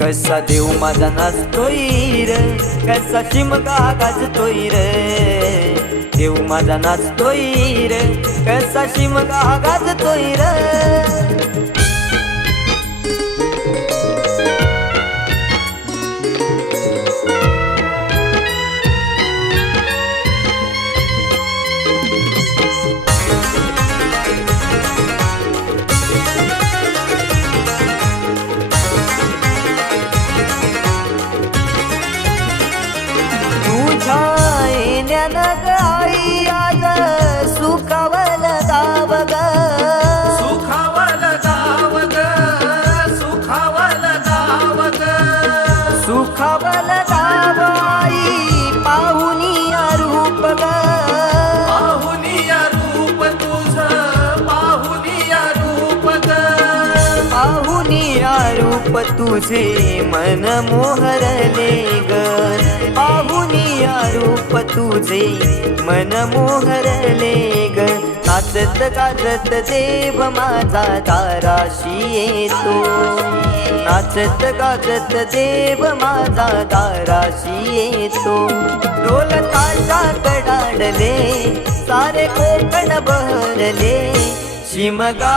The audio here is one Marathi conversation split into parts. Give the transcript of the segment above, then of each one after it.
कसा देव माझा नाचतोय र? कसा शिमगा गाजतोय र? देव माझा नाचतोय र. कसा शिमगा गाजतोय र? रूप तुझे मन मोहरले ग. पाहुनिया रूप तुझे मन मोहरले ग. नाचत गाजत देव माझा दाराशी येतो. नाचत गाजत देव माझा दाराशी येतो. ढोल ताशा कडाडले सारे कोकण बहरले. शिमगा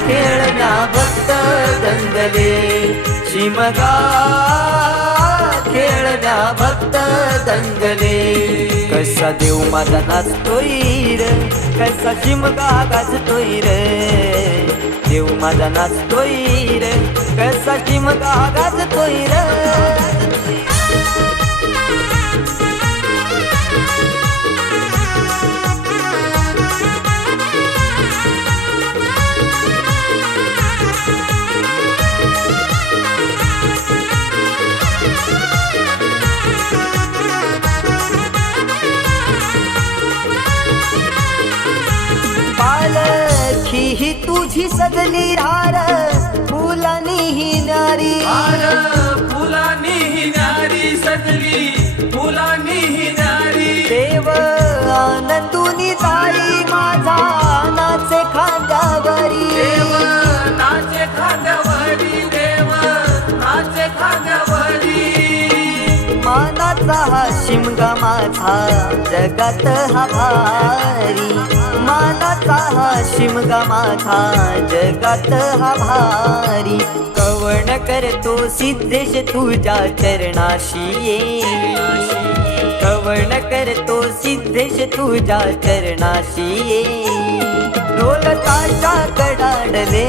खेळला भक्त दंगले शिमगा खेळला भक्त दंगले कसा देव माझा नाचतोय र कसा शिमगा गाजतोय र देव माझा नाचतोय र कसा शिमगा गाजतोय तुझी सजली हार फुलानी ही नारी. हार फुलानी ही नारी सजली फुलानी मानाचा हा शिमगा माझा जगात हा भारी. मानाचा हा शिमगा माझा जगात हा भारी. कवण करतो सिद्धेश तुझ्या चरणाशी ये. कवण करतो सिद्धेश तुझ्या चरणाशी ये. ढोल कडाडले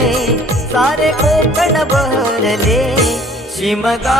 सारे कोकण बहरले. शिमगा